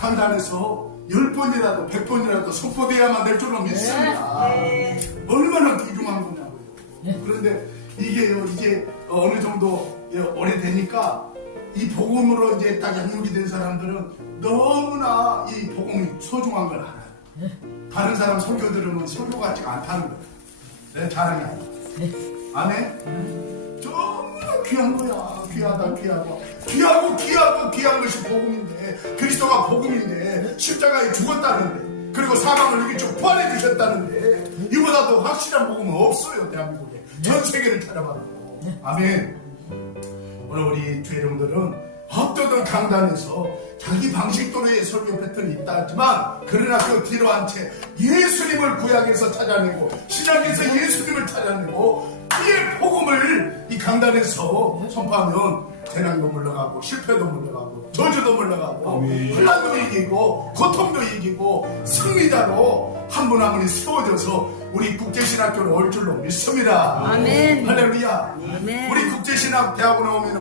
강단에서 열 번이라도 백 번이라도 선포돼야만 될 줄로 믿습니다. 얼마나 귀중한 거냐고요. 그런데 이게요, 이제 어느 정도 예, 오래되니까 이 복음으로 이제 딱 양육이 된 사람들은 너무나 이 복음이 소중한 걸 알아요. 다른 사람 설교 들으면 설교 같지가 않다는 거예요. 내 자랑이 아니야. 아멘? 정말 귀한 거야. 귀하다, 귀하다. 귀하고 귀하고 귀한 것이 복음인데, 그리스도가 복음인데, 십자가에 죽었다는데, 그리고 사망을 이기고 부활해 주셨다는데, 이보다도 확실한 복음은 없어요, 대한민국에. 전 세계를 찾아봐도. 아멘. 오늘 우리 주회령들은 어떠든 강단에서 자기 방식대로의 설교 패턴이 있다 하지만 그러나 그 뒤로 한 채 예수님을 구약에서 찾아내고 신약에서 예수님을 강단에서 선포하면 재난도 물러가고 실패도 물러가고 저주도 물러가고 혼란도 이기고 고통도 이기고 승리자로 한 분 한 분이 세워져서 우리 국제신학교를 올 줄로 믿습니다. 아멘. 할렐루야. 아멘. 우리 국제신학 대학원 오면